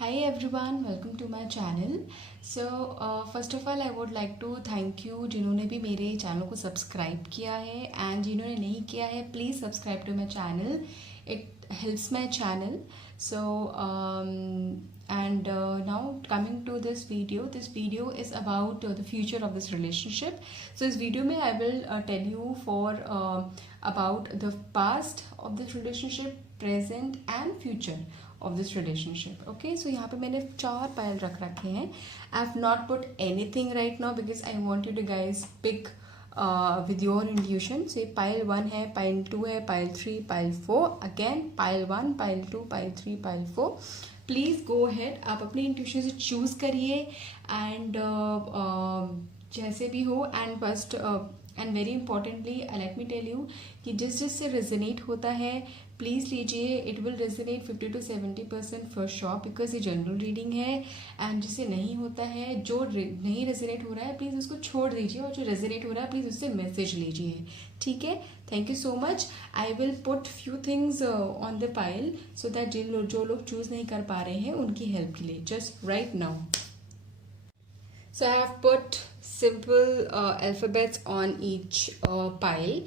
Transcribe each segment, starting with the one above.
Hi everyone, welcome to my channel. First of all I would like to thank you जिन्होंने भी मेरे channel को subscribe किया है एंड जिन्होंने नहीं किया है please subscribe to my channel. It helps my channel. So and now coming to this video is about the future of this relationship. So इस वीडियो में I will tell you for about the past of this relationship, present and future of this relationship. Okay, so यहाँ पे मैंने 4 पायल रख रखे हैं. I have not put anything right now because I want you to guys pick with your intuition. So पायल 1 है, पायल 2 है, पायल 3, पायल 4. Again Payal 1, Payal 2, Payal 3, Payal 4. Please go ahead, आप अपनी इंट्यूशन से चूज़ करिए एंड जैसे भी हो. And first and very importantly let me tell you कि जिससे रेजोनेट होता है प्लीज़ लीजिए. It will resonate 50 to 70% for sure because ये जनरल रीडिंग है. एंड जिससे नहीं होता है, जो नहीं रेजोनेट हो रहा है प्लीज़ उसको छोड़ दीजिए और जो रेजोनेट हो रहा है प्लीज़ उससे मैसेज लीजिए. ठीक है, thank you so much. I will put few things on the pile so that जो लोग चूज़ नहीं कर पा रहे हैं उनकी हेल्प के लिए just right now. So I have put simple alphabets on each pile.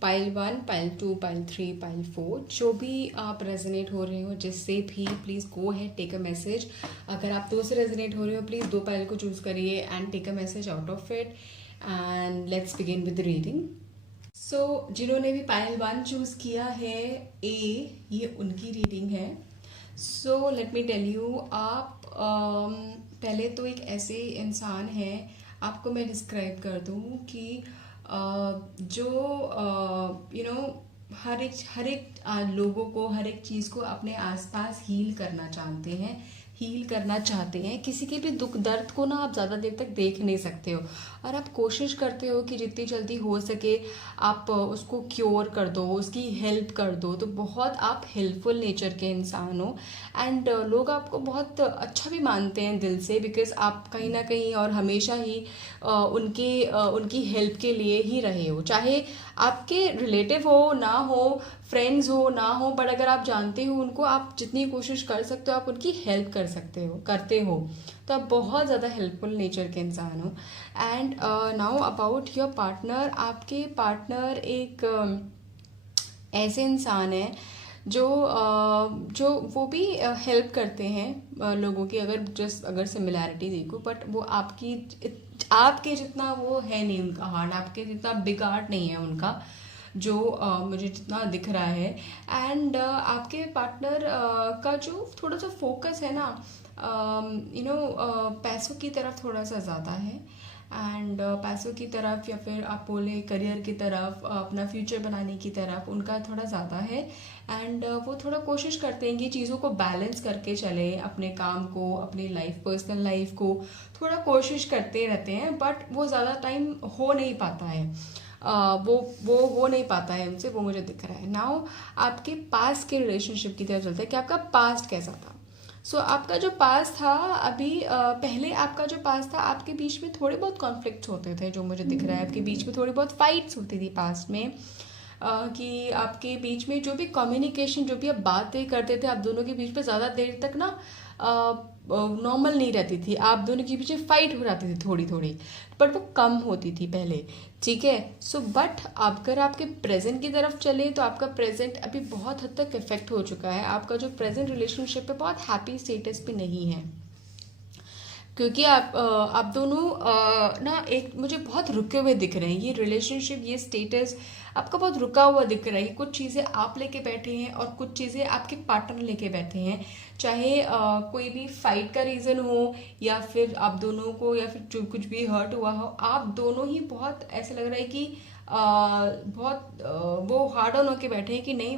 Pile 1, pile 2, pile 3, pile 4. जो भी आप रेजोनेट हो रहे हो जिससे भी please go ahead take a message. अगर आप 2 से रेजोनेट हो रहे हो प्लीज़ 2 पाइल को चूज़ करिए and take a message out of it. And let's begin with the reading. So जिन्होंने भी पाइल 1 चूज़ किया है ए, ये उनकी रीडिंग है. So let me tell you, आप पहले तो एक ऐसे इंसान है, आपको मैं डिस्क्राइब कर दूँ कि जो हर एक लोगों को, हर एक चीज़ को अपने आसपास हील करना चाहते हैं. किसी के भी दुख दर्द को ना आप ज़्यादा देर तक देख नहीं सकते हो और आप कोशिश करते हो कि जितनी जल्दी हो सके आप उसको क्योर कर दो, उसकी हेल्प कर दो. तो बहुत आप हेल्पफुल नेचर के इंसान हो एंड लोग आपको बहुत अच्छा भी मानते हैं दिल से बिकॉज आप कहीं ना कहीं और हमेशा ही उनकी हेल्प के लिए ही रहे हो. चाहे आपके रिलेटिव हो ना हो, फ्रेंड्स हो ना हो, बट अगर आप जानते हो उनको, आप जितनी कोशिश कर सकते हो आप उनकी हेल्प करते हो. तो आप बहुत ज़्यादा हेल्पफुल नेचर के इंसान हो. And now about your partner. आपके पार्टनर एक ऐसे इंसान है जो वो भी हेल्प करते हैं लोगों की. अगर सिमिलैरिटी देखो, बट वो आपके जितना वो है नहीं उनका हार्ट, आपके जितना बिग हार्ट नहीं है उनका, जो मुझे जितना दिख रहा है. एंड आपके पार्टनर का जो थोड़ा सा फोकस है ना, पैसों की तरफ थोड़ा सा ज़्यादा है. एंड पैसों की तरफ या फिर आप बोले करियर की तरफ, अपना फ्यूचर बनाने की तरफ उनका थोड़ा ज़्यादा है. एंड वो थोड़ा कोशिश करते हैं कि चीज़ों को बैलेंस करके चले, अपने काम को, अपनी लाइफ, पर्सनल लाइफ को थोड़ा कोशिश करते रहते हैं. बट वो ज़्यादा टाइम हो नहीं पाता है. वो हो नहीं पाता है उनसे, वो मुझे दिख रहा है. नाउ आपके पास्ट के रिलेशनशिप की तरफ चलते हैं कि आपका पास्ट कैसा था. सो आपका जो पास्ट था अभी, पहले आपका जो पास्ट था, आपके बीच में थोड़े बहुत कॉन्फ्लिक्ट्स होते थे जो मुझे दिख रहा है. आपके बीच में थोड़ी बहुत फाइट्स होती थी पास्ट में. कि आपके बीच में जो भी कम्युनिकेशन, जो भी आप बातें करते थे, आप दोनों के बीच में ज़्यादा देर तक ना नॉर्मल नहीं रहती थी. आप दोनों के पीछे फाइट हो जाती थी थोड़ी थोड़ी, बट वो कम होती थी पहले. ठीक है. सो बट अगर आपके प्रेजेंट की तरफ चले तो आपका प्रेजेंट अभी बहुत हद तक इफेक्ट हो चुका है. आपका जो प्रेजेंट रिलेशनशिप है बहुत हैप्पी स्टेटस पे नहीं है, क्योंकि आप दोनों ना एक मुझे बहुत रुके हुए दिख रहे हैं. ये रिलेशनशिप, ये स्टेटस आपका बहुत रुका हुआ दिख रहा है. कुछ चीज़ें आप लेके बैठे हैं और कुछ चीज़ें आपके पार्टनर लेके बैठे हैं. चाहे कोई भी फाइट का रीज़न हो या फिर आप दोनों को, या फिर जो कुछ भी हर्ट हुआ हो, आप दोनों ही बहुत ऐसा लग रहा है कि बहुत वो हार्ड ऑन होके बैठे हैं कि नहीं,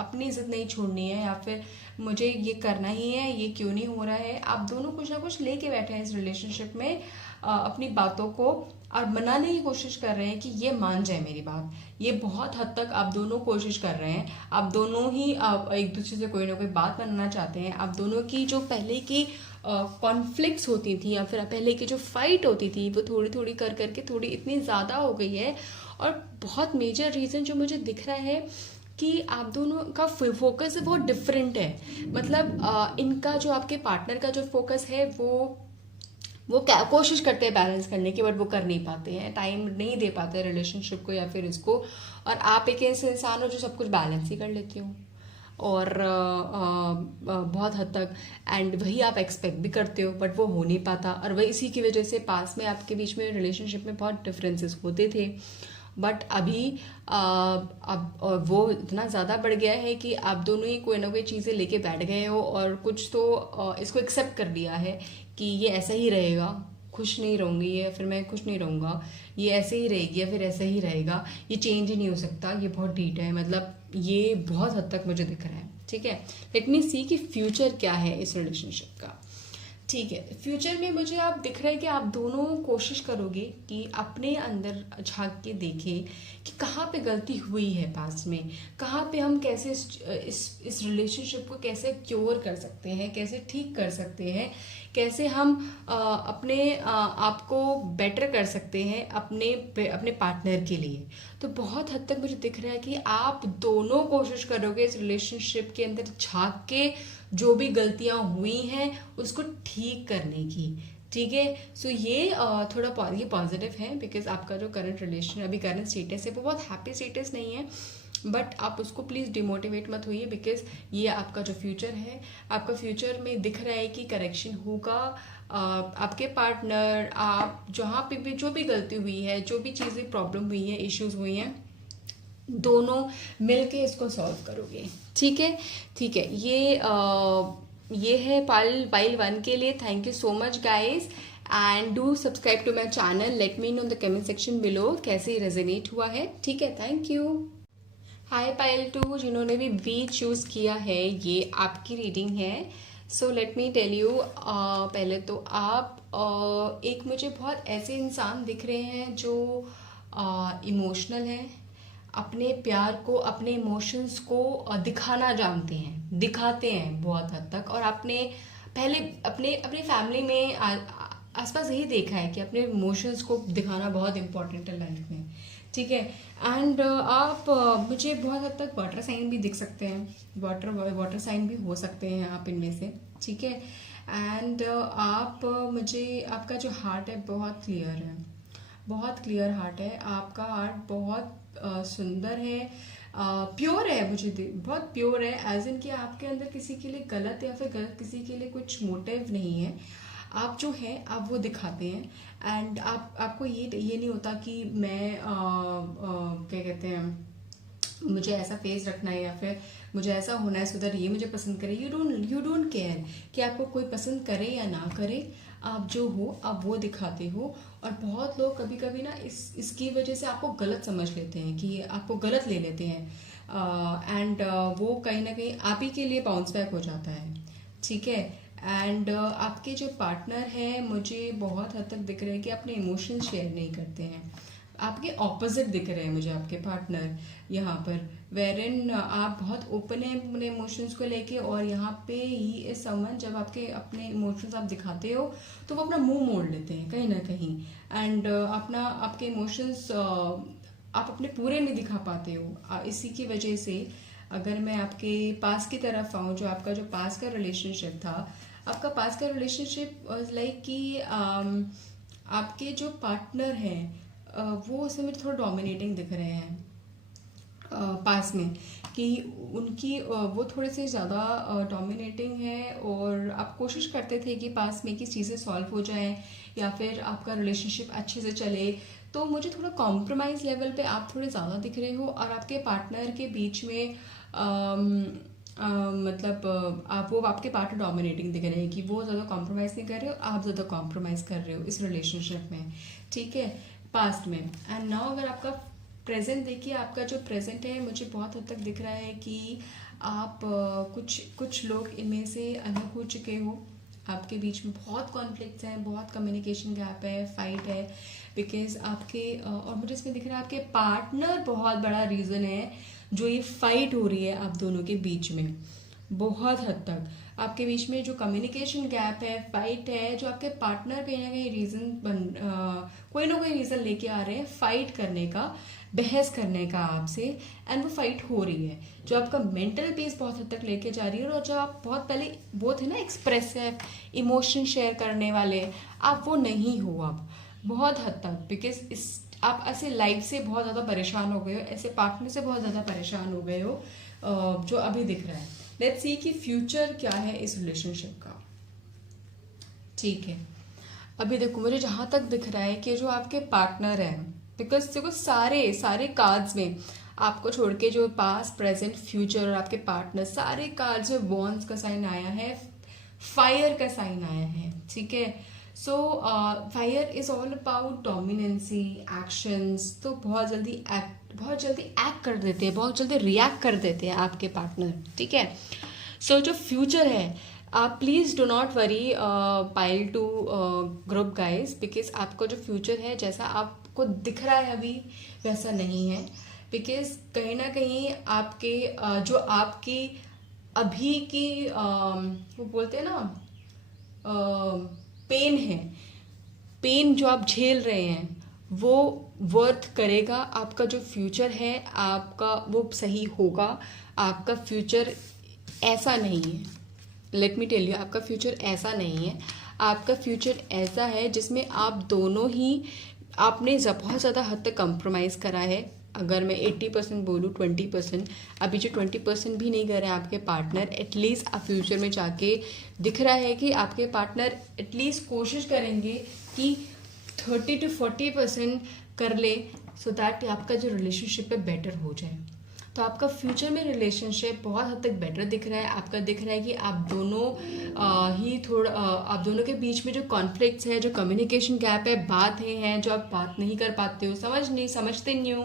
अपनी इज्जत नहीं छोड़नी है या फिर मुझे ये करना ही है, ये क्यों नहीं हो रहा है. आप दोनों कुछ ना कुछ लेके बैठे हैं इस रिलेशनशिप में, अपनी बातों को और मनाने की कोशिश कर रहे हैं कि ये मान जाए मेरी बात. ये बहुत हद तक आप दोनों कोशिश कर रहे हैं. आप दोनों ही एक दूसरे से कोई ना कोई बात बनाना चाहते हैं. आप दोनों की जो पहले की कॉन्फ्लिक्ट्स होती थी या फिर पहले की जो फाइट होती थी, वो थोड़ी थोड़ी कर करके थोड़ी इतनी ज़्यादा हो गई है. और बहुत मेजर रीज़न जो मुझे दिख रहा है कि आप दोनों का फोकस बहुत डिफरेंट है। मतलब इनका जो आपके पार्टनर का जो फोकस है वो क्या कोशिश करते हैं बैलेंस करने की, बट वो कर नहीं पाते हैं, टाइम नहीं दे पाते रिलेशनशिप को या फिर इसको। और आप एक ऐसे इंसान हो जो सब कुछ बैलेंस ही कर लेते हो, और बहुत हद तक एंड वही आप एक्सपेक्ट भी करते हो, बट वो हो नहीं पाता। और वही इसी की वजह से पास में आपके बीच में रिलेशनशिप में बहुत डिफरेंसेस होते थे। बट अभी अब वो इतना ज़्यादा बढ़ गया है कि आप दोनों ही कोई ना कोई चीज़ें लेके बैठ गए हो, और कुछ तो इसको एक्सेप्ट कर लिया है कि ये ऐसा ही रहेगा, खुश नहीं रहूँगी या फिर मैं खुश नहीं रहूँगा, ये ऐसे ही रहेगी या फिर ऐसा ही रहेगा, ये चेंज ही नहीं हो सकता, ये बहुत डीट है। मतलब ये बहुत हद तक मुझे दिख रहा है। ठीक है, लेट मी सी कि फ्यूचर क्या है इस रिलेशनशिप का। ठीक है, फ्यूचर में मुझे आप दिख रहा है कि आप दोनों कोशिश करोगे कि अपने अंदर झांक के देखें कि कहाँ पे गलती हुई है पास्ट में, कहाँ पे हम कैसे इस रिलेशनशिप को कैसे क्योर कर सकते हैं, कैसे ठीक कर सकते हैं, कैसे हम अपने आप को बेटर कर सकते हैं अपने पार्टनर के लिए। तो बहुत हद तक मुझे दिख रहा है कि आप दोनों कोशिश करोगे इस रिलेशनशिप के अंदर झांक के जो भी गलतियां हुई हैं उसको ठीक करने की। ठीक है, सो ये थोड़ा ये पॉजिटिव है, बिकॉज आपका जो करंट रिलेशन अभी करंट स्टेटस है वो बहुत हैप्पी स्टेटस नहीं है, बट आप उसको प्लीज़ डिमोटिवेट मत होइए, बिकॉज ये आपका जो फ्यूचर है, आपका फ्यूचर में दिख रहा है कि करेक्शन होगा। आपके पार्टनर, आप जहाँ पे भी जो भी गलती हुई है, जो भी चीज़ें प्रॉब्लम हुई है, इश्यूज हुई हैं, दोनों मिलके इसको सॉल्व करोगे। ठीक है, ठीक है, ये है पाइल 1 के लिए। Thank you so much guys, and do subscribe to my channel, let me know in the comment section below कैसे रेजोनेट हुआ है। ठीक है, थैंक यू। हाय पाइल 2, जिन्होंने भी बी चूज़ किया है, ये आपकी रीडिंग है। So let me tell you, पहले तो आप एक मुझे बहुत ऐसे इंसान दिख रहे हैं जो इमोशनल हैं, अपने प्यार को, अपने इमोशंस को दिखाना जानते हैं, दिखाते हैं बहुत हद तक। और आपने पहले अपने अपनी फैमिली में आसपास यही देखा है कि अपने इमोशंस को दिखाना बहुत इंपॉर्टेंट है लाइफ में। ठीक है, एंड आप मुझे बहुत हद तक वाटर साइन भी दिख सकते हैं, वाटर साइन भी हो सकते हैं आप इनमें से। ठीक है, एंड आप मुझे, आपका जो हार्ट है बहुत क्लियर है, बहुत क्लियर हार्ट है आपका। हार्ट बहुत सुंदर है, प्योर है, मुझे बहुत प्योर है, एज इन कि आपके अंदर किसी के लिए गलत या फिर गलत किसी के लिए कुछ मोटिव नहीं है। आप जो है आप वो दिखाते हैं, एंड आपको ये नहीं होता कि मैं क्या कहते हैं, मुझे ऐसा फेस रखना है या फिर मुझे ऐसा होना है सुधर ये मुझे पसंद करे। यू डोंट केयर कि आपको कोई पसंद करे या ना करे, आप जो हो आप वो दिखाते हो। और बहुत लोग कभी कभी ना इसकी वजह से आपको गलत समझ लेते हैं, कि आपको गलत ले लेते हैं, एंड वो कहीं ना कहीं आप ही के लिए बाउंस बैक हो जाता है। ठीक है, एंड आपके जो पार्टनर हैं मुझे बहुत हद तक दिख रहे हैं कि अपने इमोशंस शेयर नहीं करते हैं, आपके ऑपोजिट दिख रहे हैं मुझे आपके पार्टनर यहाँ पर, वेरिन आप बहुत ओपन है अपने इमोशंस को लेके। और यहाँ पे ही इज समवन, जब आपके अपने इमोशंस आप दिखाते हो तो वो अपना मुंह मोड़ लेते हैं कहीं ना कहीं, एंड अपना आपके इमोशंस आप अपने पूरे नहीं दिखा पाते हो। इसी की वजह से अगर मैं आपके पास की तरफ आऊँ, जो आपका जो पास का रिलेशनशिप था, आपका पास का रिलेशनशिप लाइक कि आपके जो पार्टनर हैं वो उसमें मुझे थोड़ा डोमिनेटिंग दिख रहे हैं पास में, कि उनकी वो थोड़े से ज़्यादा डोमिनेटिंग है। और आप कोशिश करते थे कि पास में कि चीज़ें सॉल्व हो जाएं या फिर आपका रिलेशनशिप अच्छे से चले, तो मुझे थोड़ा कॉम्प्रोमाइज़ लेवल पे आप थोड़े ज़्यादा दिख रहे हो। और आपके पार्टनर के बीच में मतलब आप वो आपके पार्टनर डोमिनेटिंग दिख रहे हैं, कि वो ज़्यादा कॉम्प्रोमाइज़ नहीं कर रहे हो, आप ज़्यादा कॉम्प्रोमाइज़ कर रहे हो इस रिलेशनशिप में। ठीक है, पास्ट में। एंड नाउ अगर आपका प्रेजेंट देखिए, आपका जो प्रेजेंट है मुझे बहुत हद तक दिख रहा है कि आप कुछ लोग इनमें से अलग हो चुके हो, आपके बीच में बहुत कॉन्फ्लिक्ट्स हैं, बहुत कम्युनिकेशन गैप है, फाइट है, बिकॉज आपके और मुझे इसमें दिख रहा है आपके पार्टनर बहुत बड़ा रीज़न है जो ये फाइट हो रही है आप दोनों के बीच में। बहुत हद तक आपके बीच में जो कम्युनिकेशन गैप है, फाइट है, जो आपके पार्टनर कहीं ना कहीं कोई ना कोई रीज़न लेके आ रहे हैं फाइट करने का, बहस करने का आपसे, एंड वो फाइट हो रही है जो आपका मेंटल पीस बहुत हद तक लेके जा रही है। और जो आप बहुत पहले वो थे ना एक्सप्रेसिव, इमोशन शेयर करने वाले, आप वो नहीं हो अब बहुत हद तक, बिकॉज इस आप ऐसे लाइफ से बहुत ज़्यादा परेशान हो गए हो, ऐसे पार्टनर से बहुत ज़्यादा परेशान हो गए हो, जो अभी दिख रहा है। लेट्स सी कि फ्यूचर क्या है इस रिलेशनशिप का। ठीक है, अभी देखो मुझे जहाँ तक दिख रहा है कि जो आपके पार्टनर हैं, बिकॉज देखो सारे सारे कार्ड्स में आपको छोड़ के जो पास्ट, प्रेजेंट, फ्यूचर और आपके पार्टनर, सारे कार्ड्स में वॉन्ड्स का साइन आया है, फायर का साइन आया है। ठीक है, so fire is all about dominancy, actions. तो बहुत जल्दी एक्ट कर देते हैं, बहुत जल्दी रिएक्ट कर देते हैं आपके पार्टनर। ठीक है, सो जो फ्यूचर है, आप please do not worry pile two group guys, because आपका जो फ्यूचर है जैसा आपको दिख रहा है अभी वैसा नहीं है। बिकॉज कहीं ना कहीं आपके जो आपकी अभी की वो बोलते हैं ना पेन है, पेन जो आप झेल रहे हैं वो वर्थ करेगा। आपका जो फ्यूचर है आपका वो सही होगा। आपका फ्यूचर ऐसा नहीं है, लेट मी टेल यू, आपका फ्यूचर ऐसा नहीं है। आपका फ्यूचर ऐसा है जिसमें आप दोनों ही आपने बहुत ज़्यादा हद तक कंप्रोमाइज़ करा है। अगर मैं 80% बोलूँ, 20%, अभी जो 20% भी नहीं कर रहे हैं आपके पार्टनर, एटलीस्ट आप फ्यूचर में जाके दिख रहा है कि आपके पार्टनर एटलीस्ट कोशिश करेंगे कि 30 to 40% कर ले, सो दैट आपका जो रिलेशनशिप है बेटर हो जाए। तो आपका फ्यूचर में रिलेशनशिप बहुत हद तक बेटर दिख रहा है। आपका दिख रहा है कि आप दोनों आप दोनों के बीच में जो कॉन्फ्लिक्ट्स है, जो कम्युनिकेशन गैप है, बातें हैं जो आप बात नहीं कर पाते हो, समझते नहीं हो,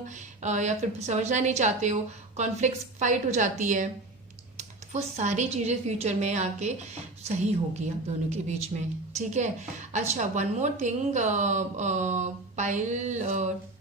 या फिर समझना नहीं चाहते हो, कॉन्फ्लिक्ट्स फाइट हो जाती है, तो वो सारी चीज़ें फ्यूचर में आके सही होगी आप दोनों के बीच में। ठीक है, अच्छा one more thing, pile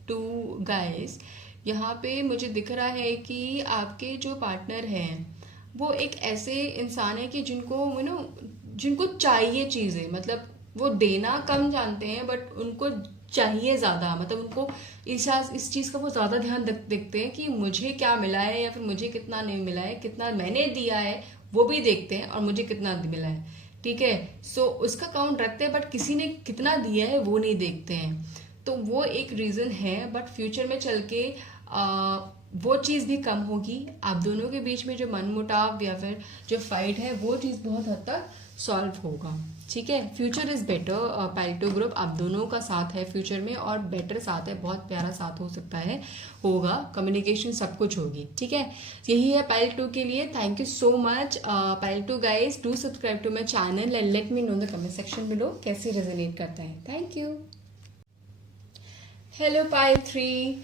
two guys, यहाँ पे मुझे दिख रहा है कि आपके जो पार्टनर हैं वो एक ऐसे इंसान है कि जिनको चाहिए चीज़ें, मतलब वो देना कम जानते हैं बट उनको चाहिए ज़्यादा, मतलब उनको इस चीज़ का वो ज़्यादा ध्यान देखते हैं कि मुझे क्या मिला है या फिर मुझे कितना नहीं मिला है, कितना मैंने दिया है वो भी देखते हैं और मुझे कितना मिला है। ठीक है, सो उसका काउंट रखते हैं बट किसी ने कितना दिया है वो नहीं देखते हैं। तो वो एक रीज़न है, बट फ्यूचर में चल के वो चीज़ भी कम होगी। आप दोनों के बीच में जो मनमुटाव या फिर जो फाइट है वो चीज़ बहुत हद तक सॉल्व होगा। ठीक है, future is better. Pareto group आप दोनों का साथ है फ्यूचर में, और बेटर साथ है, बहुत प्यारा साथ हो सकता है, होगा, कम्युनिकेशन सब कुछ होगी। ठीक है, यही है पैरेटो के लिए। Thank you so much Pareto guys, do subscribe to my channel and let me know the comment section below कैसे रेजोनेट करता है। Thank you. हेलो पाइल 3,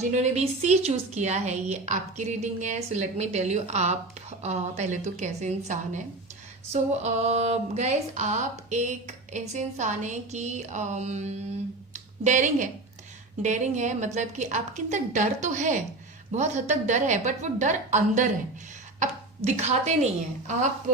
जिन्होंने भी सी चूज़ किया है, ये आपकी रीडिंग है। So let me tell you आप पहले तो कैसे इंसान है। सो गाइज, आप एक ऐसे इंसान है कि डेयरिंग है, मतलब कि आपके अंदर डर तो है, बहुत हद तक डर है, बट वो डर अंदर है, आप दिखाते नहीं हैं। आप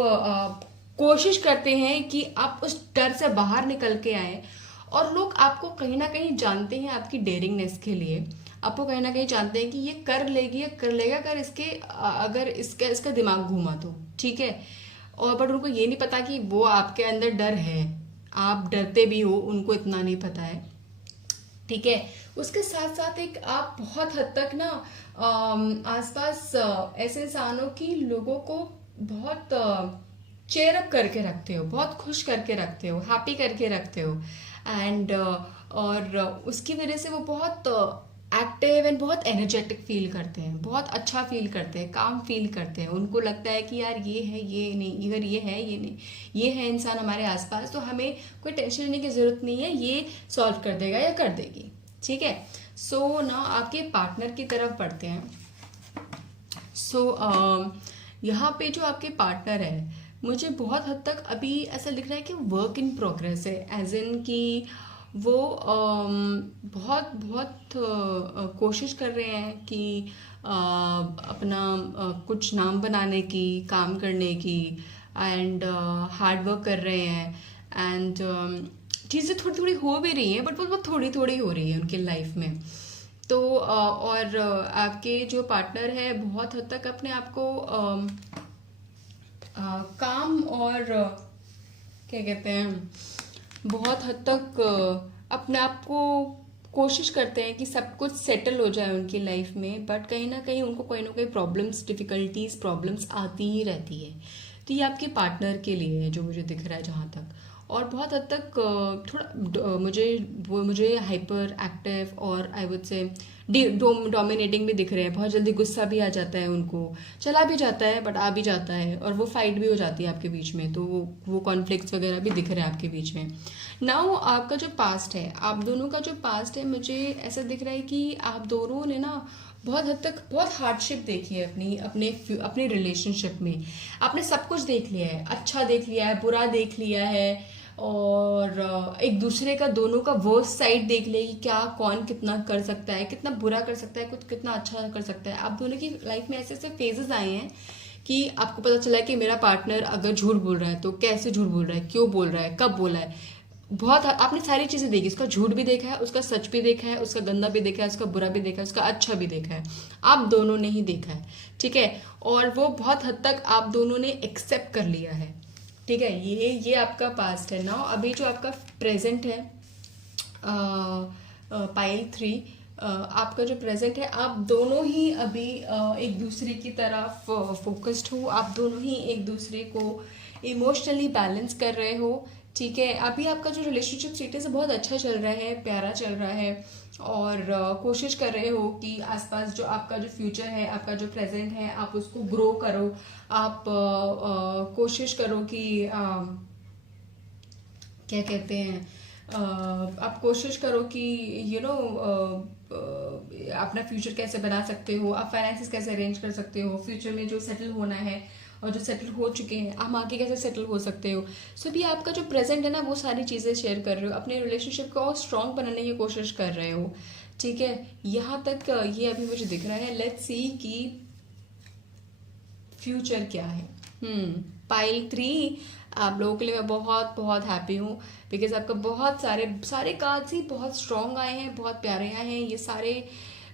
कोशिश करते हैं कि आप उस डर से बाहर निकल के आए, और लोग आपको कहीं ना कहीं जानते हैं आपकी डेयरिंगनेस के लिए, आपको कहीं ना कहीं जानते हैं कि ये कर लेगी या कर लेगा अगर इसका दिमाग घूमा तो। ठीक है, और बट उनको ये नहीं पता कि वो आपके अंदर डर है, आप डरते भी हो, उनको इतना नहीं पता है। ठीक है, उसके साथ साथ एक आप बहुत हद तक ना आसपास ऐसे इंसानों की लोगों को बहुत चेयर अप करके रखते हो, बहुत खुश करके रखते हो, हैप्पी करके रखते हो, एंड और उसकी वजह से वो बहुत एक्टिव एंड बहुत एनर्जेटिक फील करते हैं, बहुत अच्छा फील करते हैं, काम फील करते हैं। उनको लगता है कि यार ये है, ये नहीं, अगर ये है, ये नहीं, ये है इंसान हमारे आसपास, तो हमें कोई टेंशन लेने की ज़रूरत नहीं है, ये सॉल्व कर देगा या कर देगी। ठीक है, सो ना आपके पार्टनर की तरफ बढ़ते हैं। सो यहाँ पे जो आपके पार्टनर है, मुझे बहुत हद तक अभी ऐसा दिख रहा है कि वर्क इन प्रोग्रेस है, एज इन कि वो बहुत बहुत कोशिश कर रहे हैं कि अपना कुछ नाम बनाने की, काम करने की, एंड हार्ड वर्क कर रहे हैं एंड चीज़ें थोड़ी थोड़ी हो भी रही हैं, बट वो थोड़ी थोड़ी हो रही है उनके लाइफ में। तो और आपके जो पार्टनर है बहुत हद तक अपने आप को काम और क्या कहते हैं, बहुत हद तक अपने आप को कोशिश करते हैं कि सब कुछ सेटल हो जाए उनकी लाइफ में, बट कहीं ना कहीं उनको कोई ना कोई प्रॉब्लम्स, डिफ़िकल्टीज, प्रॉब्लम्स आती ही रहती है। तो ये आपके पार्टनर के लिए है जो मुझे दिख रहा है जहाँ तक। और बहुत हद तक थोड़ा मुझे हाइपर एक्टिव और आई वुड से डोमिनेटिंग भी दिख रहे हैं। बहुत जल्दी गुस्सा भी आ जाता है उनको, चला भी जाता है बट आ भी जाता है, और वो फाइट भी हो जाती है आपके बीच में। तो वो कॉन्फ्लिक्ट्स वगैरह भी दिख रहे हैं आपके बीच में। नाउ आपका जो पास्ट है, आप दोनों का जो पास्ट है, मुझे ऐसा दिख रहा है कि आप दोनों ने ना बहुत हद तक बहुत हार्डशिप देखी है अपने रिलेशनशिप में। आपने सब कुछ देख लिया है, अच्छा देख लिया है, बुरा देख लिया है, और एक दूसरे का, दोनों का वर्स्ट साइड देख ले कि क्या कौन कितना कर सकता है, कितना बुरा कर सकता है, कुछ कितना अच्छा कर सकता है। आप दोनों की लाइफ में ऐसे ऐसे फेजेस आए हैं कि आपको पता चला है कि मेरा पार्टनर अगर झूठ बोल रहा है तो कैसे झूठ बोल रहा है, क्यों बोल रहा है, कब बोला है। बहुत आपने सारी चीजें देखी, उसका झूठ भी देखा है, उसका सच भी देखा है, उसका गंदा भी देखा है, उसका बुरा भी देखा है, उसका अच्छा भी देखा है। आप दोनों ने ही देखा है, ठीक है। और वो बहुत हद तक आप दोनों ने एक्सेप्ट कर लिया है, ठीक है। ये आपका पास्ट है। नाउ अभी जो आपका प्रेजेंट है, पाइल 3, आपका जो प्रेजेंट है, आप दोनों ही अभी एक दूसरे की तरफ फोकस्ड हो, आप दोनों ही एक दूसरे को इमोशनली बैलेंस कर रहे हो, ठीक है। अभी आपका जो रिलेशनशिप स्टेटस है बहुत अच्छा चल रहा है, प्यारा चल रहा है, और कोशिश कर रहे हो कि आसपास जो आपका जो फ्यूचर है, आपका जो प्रेजेंट है, आप उसको ग्रो करो। आप कोशिश करो कि क्या कहते हैं, आप कोशिश करो कि अपना फ्यूचर कैसे बना सकते हो, आप फाइनेंसेस कैसे अरेंज कर सकते हो, फ्यूचर में जो सेटल होना है और जो सेटल हो चुके हैं हम आगे कैसे सेटल हो सकते हो। सो भी आपका जो प्रेजेंट है ना, वो सारी चीज़ें शेयर कर रहे हो, अपने रिलेशनशिप को और स्ट्रॉन्ग बनाने की कोशिश कर रहे हो, ठीक है। यहाँ तक ये अभी मुझे दिख रहा है। लेट्स सी कि फ्यूचर क्या है। पाइल 3, आप लोगों के लिए मैं बहुत बहुत हैप्पी हूँ, बिकॉज आपका बहुत सारे सारे कार्ड्स ही बहुत स्ट्रॉन्ग आए हैं, बहुत प्यारे आए हैं, ये सारे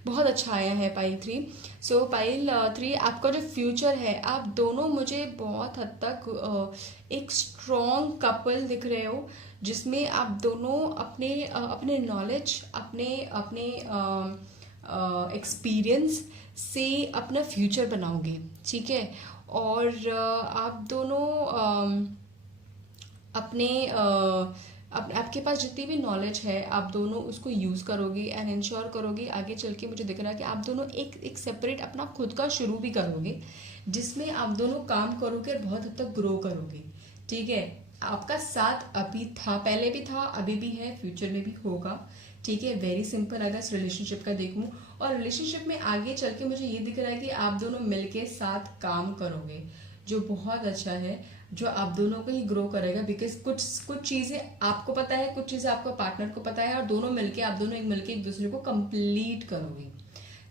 बहुत अच्छा आया है पाइल 3। सो पाइल 3, आपका जो फ्यूचर है, आप दोनों मुझे बहुत हद तक एक स्ट्रॉन्ग कपल दिख रहे हो, जिसमें आप दोनों अपने नॉलेज, अपने अपने एक्सपीरियंस से अपना फ्यूचर बनाओगे, ठीक है। और आप दोनों आपके पास जितनी भी नॉलेज है, आप दोनों उसको यूज़ करोगे एंड इंश्योर करोगे आगे चल के। मुझे दिख रहा है कि आप दोनों एक सेपरेट अपना खुद का शुरू भी करोगे, जिसमें आप दोनों काम करोगे और बहुत हद तक ग्रो करोगे, ठीक है। आपका साथ अभी था, पहले भी था, अभी भी है, फ्यूचर में भी होगा, ठीक है। वेरी सिंपल अगर इस रिलेशनशिप का देखूं, और रिलेशनशिप में आगे चल के मुझे ये दिख रहा है कि आप दोनों मिलके साथ काम करोगे, जो बहुत अच्छा है, जो आप दोनों को ही ग्रो करेगा। बिकॉज कुछ चीज़ें आपको पता है, कुछ चीज़ें आपको पार्टनर को पता है, और दोनों मिलके आप दोनों मिलके एक दूसरे को कंप्लीट करोगे,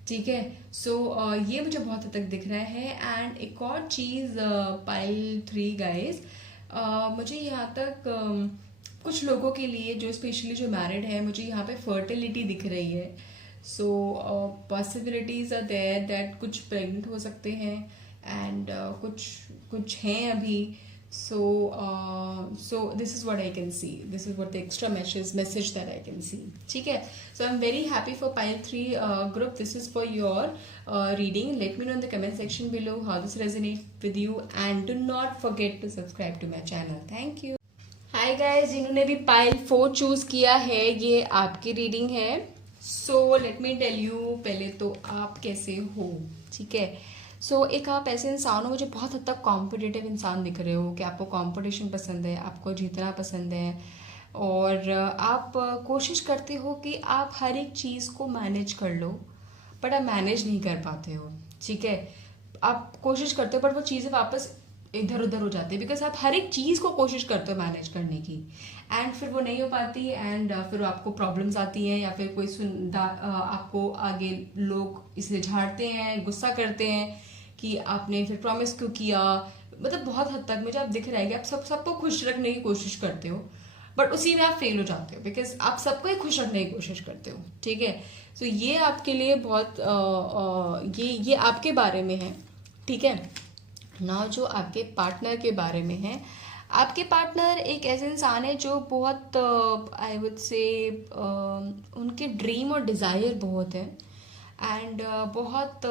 ठीक है। सो ये मुझे बहुत हद तक दिख रहा है। एंड एक और चीज़, पाइल 3 गाइज, मुझे यहाँ तक कुछ लोगों के लिए जो स्पेशली जो मैरिड है, मुझे यहाँ पे फर्टिलिटी दिख रही है। सो पॉसिबिलिटीज आर देयर दैट कुछ प्रेग्नेंट हो सकते हैं, एंड कुछ हैं अभी। So this is what I can see. This is what the extra message that I can see. ठीक है. So I'm very happy for pile 3 group. This is for your reading. Let me know in the comment section below how this resonates with you, and do not forget to subscribe to my channel. Thank you. Hi guys, जिन्होंने भी pile 4 choose किया है, ये आपकी reading है. So let me tell you, पहले तो आप कैसे हो, ठीक है। सो एक आप ऐसे इंसान हो, मुझे बहुत हद तक कॉम्पिटिटिव इंसान दिख रहे हो, कि आपको कंपटीशन पसंद है, आपको जीतना पसंद है, और आप कोशिश करते हो कि आप हर एक चीज़ को मैनेज कर लो, बट आप मैनेज नहीं कर पाते हो, ठीक है। आप कोशिश करते हो पर वो चीज़ें वापस इधर उधर हो जाती है, बिकॉज आप हर एक चीज़ को कोशिश करते हो मैनेज करने की, एंड फिर वो नहीं हो पाती, एंड फिर आपको प्रॉब्लम्स आती हैं, या फिर कोई आपको आगे लोग इसलिए झाड़ते हैं, गुस्सा करते हैं कि आपने फिर प्रॉमिस क्यों किया, मतलब बहुत हद तक मुझे आप दिख रहा है कि आप सबको खुश रखने की कोशिश करते हो, बट उसी में आप फेल हो जाते हो बिकॉज आप सबको ही खुश रखने की कोशिश करते हो, ठीक है। सो ये आपके लिए बहुत ये आपके बारे में है, ठीक है ना। जो आपके पार्टनर के बारे में है, आपके पार्टनर एक ऐसे इंसान है जो बहुत आई वुड से उनके ड्रीम और डिज़ायर बहुत है, एंड बहुत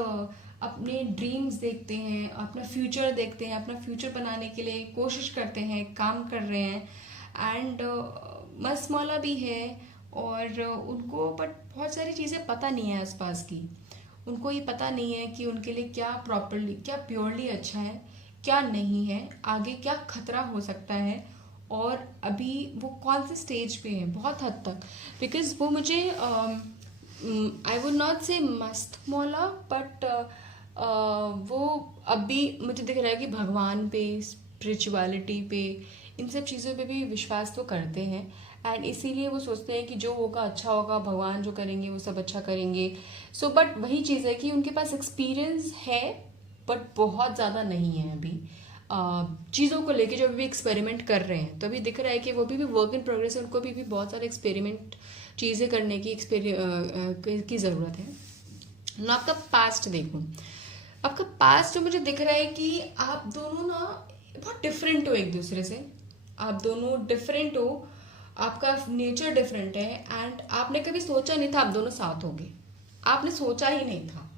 अपने ड्रीम्स देखते हैं, अपना फ्यूचर देखते हैं, अपना फ्यूचर बनाने के लिए कोशिश करते हैं, काम कर रहे हैं, एंड मस्त मौला भी है। और उनको बट बहुत सारी चीज़ें पता नहीं है आसपास की। उनको ये पता नहीं है कि उनके लिए क्या प्रॉपरली, क्या प्योरली अच्छा है, क्या नहीं है, आगे क्या खतरा हो सकता है, और अभी वो कौन से स्टेज पे है बहुत हद तक। बिकॉज वो मुझे आई वुड नॉट से मस्त मौला, बट वो अभी मुझे दिख रहा है कि भगवान पे, स्पिरिचुअलिटी पे, इन सब चीज़ों पे भी विश्वास तो करते हैं, एंड इसीलिए वो सोचते हैं कि जो होगा अच्छा होगा, भगवान जो करेंगे वो सब अच्छा करेंगे। सो बट वही चीज़ है कि उनके पास एक्सपीरियंस है बट बहुत ज़्यादा नहीं है अभी चीज़ों को लेके, जो अभी एक्सपेरिमेंट कर रहे हैं। तो अभी दिख रहा है कि वो भी वर्क इन प्रोग्रेस है, उनको भी बहुत सारे एक्सपेरिमेंट चीज़ें करने की ज़रूरत है ना। आपका पास्ट देखो, आपका पास्ट जो मुझे दिख रहा है कि आप दोनों ना बहुत डिफरेंट हो एक दूसरे से, आप दोनों डिफरेंट हो, आपका नेचर डिफरेंट है, एंड आपने कभी सोचा नहीं था आप दोनों साथ होंगे, आपने सोचा ही नहीं था।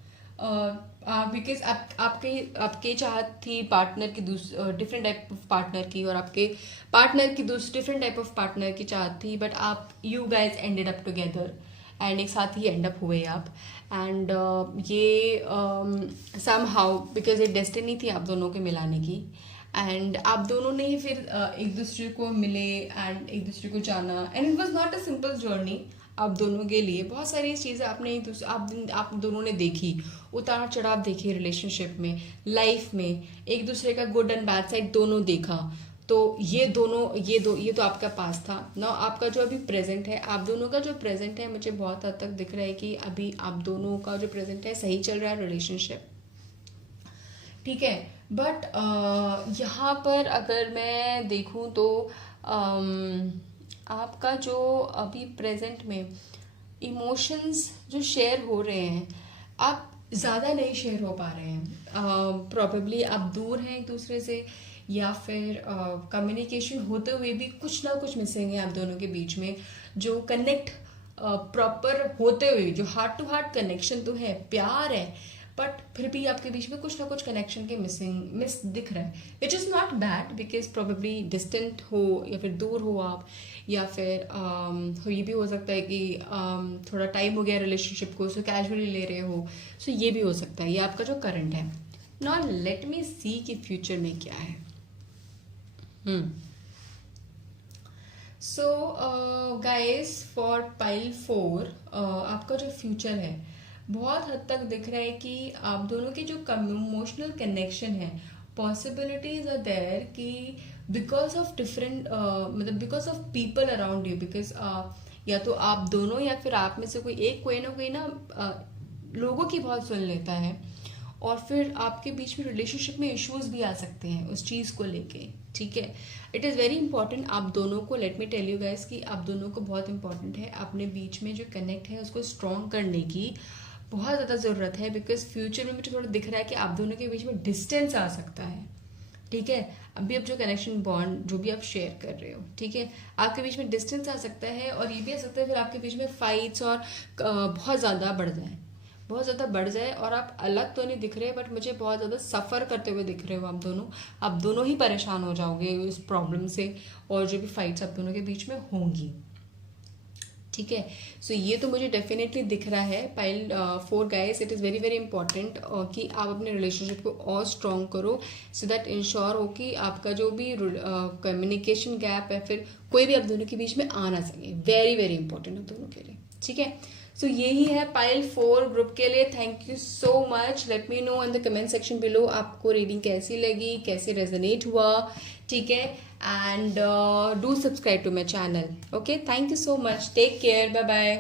बिकॉज आपके चाहत थी पार्टनर की डिफरेंट टाइप ऑफ पार्टनर की, और आपके पार्टनर की डिफरेंट टाइप ऑफ पार्टनर की चाहत थी, बट आप you guys ended up together, and एक साथ ही एंड अप हुए आप। एंड ये सम हाउ बिकॉज एक डेस्टिनी थी आप दोनों के मिलाने की, एंड आप दोनों ने ही फिर एक दूसरे को मिले एंड एक दूसरे को जाना, and it was not a simple journey. आप दोनों के लिए बहुत सारी चीज़ें आपने आप दोनों ने देखी, उतार चढ़ाव देखे रिलेशनशिप में, लाइफ में, एक दूसरे का गुड एंड बैड साइड दोनों देखा। तो ये तो आपका पास था ना। आपका जो अभी प्रेजेंट है, आप दोनों का जो प्रेजेंट है, मुझे बहुत हद तक दिख रहा है कि अभी आप दोनों का जो प्रेजेंट है सही चल रहा है रिलेशनशिप, ठीक है। बट यहाँ पर अगर मैं देखूँ तो आपका जो अभी प्रेजेंट में इमोशंस जो शेयर हो रहे हैं, आप ज़्यादा नहीं शेयर हो पा रहे हैं। प्रॉबेबली आप दूर हैं एक दूसरे से, या फिर कम्युनिकेशन होते हुए भी कुछ ना कुछ मिसिंग है आप दोनों के बीच में। जो कनेक्ट प्रॉपर होते हुए, जो हार्ट टू हार्ट कनेक्शन तो है, प्यार है, बट फिर भी आपके बीच में कुछ ना कुछ कनेक्शन के मिस दिख रहा है। It is not bad because probably distant हो, या फिर दूर हो आप, या फिर ये भी हो सकता है कि थोड़ा टाइम हो गया रिलेशनशिप को, सो कैजुअली ले रहे हो, सो ये भी हो सकता है। ये आपका जो करंट है। नाउ लेट मी सी कि फ्यूचर में क्या है। सो गाइस फॉर पाइल 4 आपका जो फ्यूचर है बहुत हद तक दिख रहा है कि आप दोनों के जो इमोशनल कनेक्शन है, पॉसिबिलिटीज आर देयर कि बिकॉज ऑफ डिफरेंट मतलब because of people around you, because या तो आप दोनों या फिर आप में से कोई ना लोगों की बहुत सुन लेता है, और फिर आपके बीच में रिलेशनशिप में इश्यूज भी आ सकते हैं उस चीज़ को लेके, ठीक है। इट इज़ वेरी इंपॉर्टेंट आप दोनों को, let me tell you guys कि आप दोनों को बहुत इंपॉर्टेंट है अपने बीच में जो कनेक्ट है उसको स्ट्रॉन्ग करने की बहुत ज़्यादा ज़रूरत है। बिकॉज फ्यूचर में मुझे थोड़ा दिख रहा है कि आप दोनों के बीच में डिस्टेंस आ सकता है, ठीक है। अभी अब जो कनेक्शन बॉन्ड जो भी आप शेयर कर रहे हो, ठीक है, आपके बीच में डिस्टेंस आ सकता है, और ये भी आ सकता है फिर आपके बीच में फाइट्स और बहुत ज़्यादा बढ़ जाए, और आप अलग तो नहीं दिख रहे, बट मुझे बहुत ज़्यादा सफ़र करते हुए दिख रहे हो आप दोनों ही परेशान हो जाओगे उस प्रॉब्लम से, और जो भी फाइट्स आप दोनों के बीच में होंगी, ठीक है। सो ये तो मुझे डेफिनेटली दिख रहा है। Pile 4 guys, it is very very important कि आप अपने रिलेशनशिप को और स्ट्रॉन्ग करो, सो दैट इंश्योर हो कि आपका जो भी कम्युनिकेशन गैप है, फिर कोई भी आप दोनों के बीच में आ ना सके। वेरी वेरी इंपॉर्टेंट है दोनों के लिए, ठीक है। सो यही है पाइल 4 ग्रुप के लिए। Thank you so much. Let me know in the comment section below आपको रीडिंग कैसी लगी, कैसे रेजोनेट हुआ, ठीक है। And do subscribe to my channel, okay. Thank you so much, take care, bye bye.